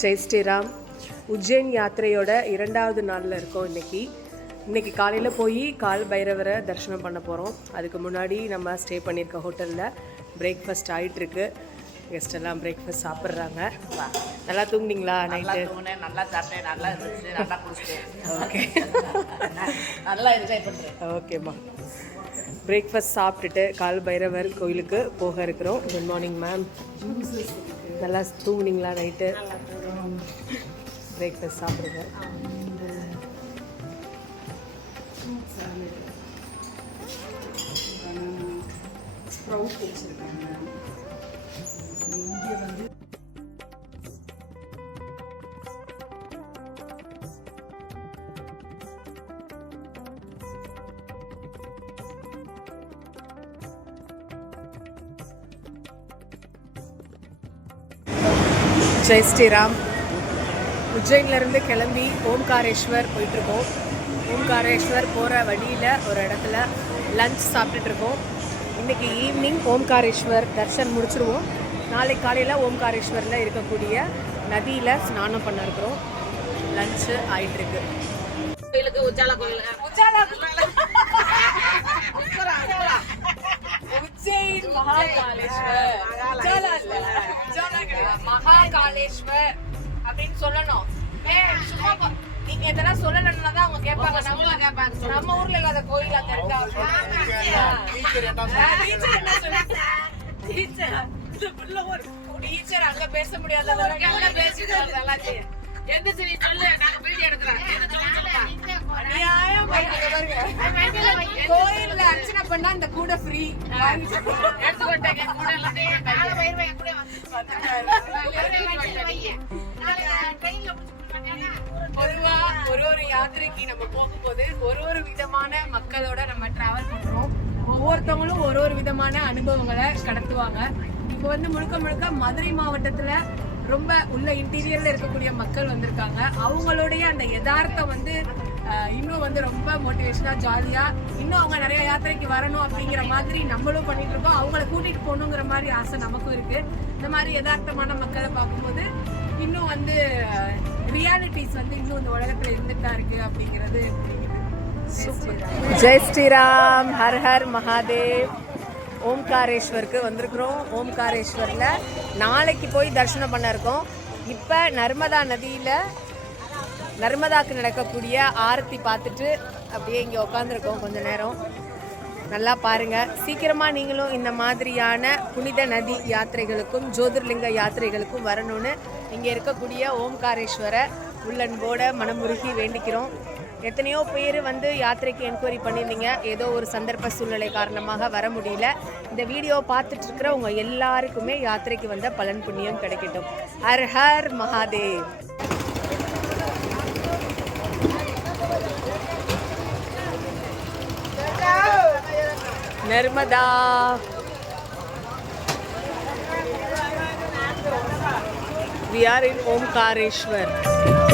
ஜெய் ஸ்ரீராம். உஜ்ஜைன் யாத்திரையோட இரண்டாவது நாளில் இருக்கோம் இன்னைக்கு. இன்னைக்கு காலையில் போய் கால் பைரவரை தரிசனம் பண்ண போகிறோம் அதுக்கு முன்னாடி நம்ம ஸ்டே பண்ணியிருக்க ஹோட்டலில் பிரேக்ஃபாஸ்ட் ஆகிட்டுருக்கு கெஸ்ட் எல்லாம் பிரேக்ஃபாஸ்ட் சாப்பிட்றாங்க. நல்லா தூங்குனீங்களா நைட்டு நல்லா சாப்பிட்டேன். நல்லா இருந்துச்சு. நல்லா குடிச்சிட்டேன் ஓகே நல்லா என்ஜாய் பண்ணுறேன் ஓகேம்மா பிரேக்ஃபாஸ்ட் சாப்பிட்டுட்டு கால் பைரவர் கோயிலுக்கு போக இருக்கிறோம். குட் மார்னிங் மேம் நல்லா தூங்குனீங்களா நைட்டு பிரேக்ஃபாஸ்ட் சாப்பிடுங்க ஜெய் ஸ்ரீராம். உஜ்ஜைன்லேருந்து கிளம்பி ஓம்காரேஸ்வர் போயிட்டுருக்கோம். ஓம்காரேஸ்வர் போகிற வழியில் ஒரு இடத்துல லஞ்ச் சாப்பிட்டுட்டு இருக்கோம் இன்றைக்கி ஈவினிங் ஓம்காரேஸ்வர் தர்ஷன் முடிச்சிருவோம். நாளைக்கு காலையில் ஓம்காரேஸ்வரில் இருக்கக்கூடிய நதியில் ஸ்நானம் பண்ண இருக்கிறோம் லஞ்சு ஆயிட்டுருக்கு. கோயிலுக்கு உச்சாலா கோயில்? உச்சாலா சொல்லணும். சும்மா நீங்க இதெல்லாம் சொல்லணும்னா தான் அவங்க கேட்பாங்க. நம்ம கேட்பாங்க. நம்ம ஊர்ல இல்லாத கோயில் அங்க இருக்கா டீச்சர் என்ன சொன்னாங்க? டீச்சர் இந்த புள்ள ஒரு டீச்சர் அங்க பேச முடியாத வருது எல்லாத்தையும். எந்த சரி சொல்லு. நாங்க வீடியோ எடுக்கிறோம். எந்த சொல்லு. சொல்லுப்பா அநியாயம் பண்ணுங்க. கோயில்ல அர்ச்சனை பண்ணா இந்த கூட ஃப்ரீ காலை பொதுவா ஒரு ஒரு யாத்திரைக்கு நம்ம போகும்போது ஒரு ஒரு விதமான மக்களோட நம்ம டிராவல் பண்றோம். ஒவ்வொருத்தவங்களும் ஒரு ஒரு விதமான அனுபவங்களை கடத்துவாங்க. இப்போ வந்து முழுக்க முழுக்க மதுரை மாவட்டத்துல ரொம்ப உள்ள இன்டீரியர்ல இருக்கக்கூடிய மக்கள் வந்திருக்காங்க. அவங்களுடைய அந்த யதார்த்தம் வந்து இன்னும் வந்து ரொம்ப மோட்டிவேஷனா ஜாலியா இன்னும் அவங்க நிறைய யாத்திரைக்கு வரணும் அப்படிங்கிற மாதிரி நம்மளும் பண்ணிட்டு இருக்கோம் அவங்கள கூட்டிட்டு போகணுங்கிற மாதிரி ஆசை நமக்கும் இருக்கு. இந்த மாதிரி யதார்த்தமான மக்களை பார்க்கும்போது இன்னும் வந்து ரியாலிட்டிஸ் வந்து இன்னும் இந்த உலகத்துல இருந்துட்டு தான் இருக்கு அப்படிங்கிறது ஜெய் ஸ்ரீராம். ஹர் ஹர் மகாதேவ். ஓம்காரேஸ்வருக்கு வந்திருக்கிறோம். ஓம்காரேஸ்வரில் நாளைக்கு போய் தரிசனம் பண்ண இருக்கோம். இப்போ நர்மதா நதியில் நர்மதாக்கு நடக்கக்கூடிய ஆரத்தி பார்த்துட்டு அப்படியே இங்கே உட்காந்துருக்கோம் கொஞ்ச நேரம். நல்லா பாருங்கள் சீக்கிரமாக நீங்களும் இந்த மாதிரியான புனித நதி யாத்திரைகளுக்கும் ஜோதிர்லிங்க யாத்திரைகளுக்கும் வரணும்னு இங்கே இருக்கக்கூடிய ஓம்காரேஸ்வர உள்ளன்போட மனமுருகி வேண்டிக்கிறோம். எத்தனையோ பேர் வந்து யாத்திரைக்கு என்கொயரி பண்ணியிருந்தீங்க. ஏதோ ஒரு சந்தர்ப்ப சூழ்நிலை காரணமாக வர முடியல. இந்த வீடியோ பார்த்துட்டு இருக்கிற எல்லாருக்குமே யாத்திரைக்கு வந்த பலன் புண்ணியம் கிடைக்கட்டும். Har Har Mahadev. Nirmada, we are in Omkareshwar.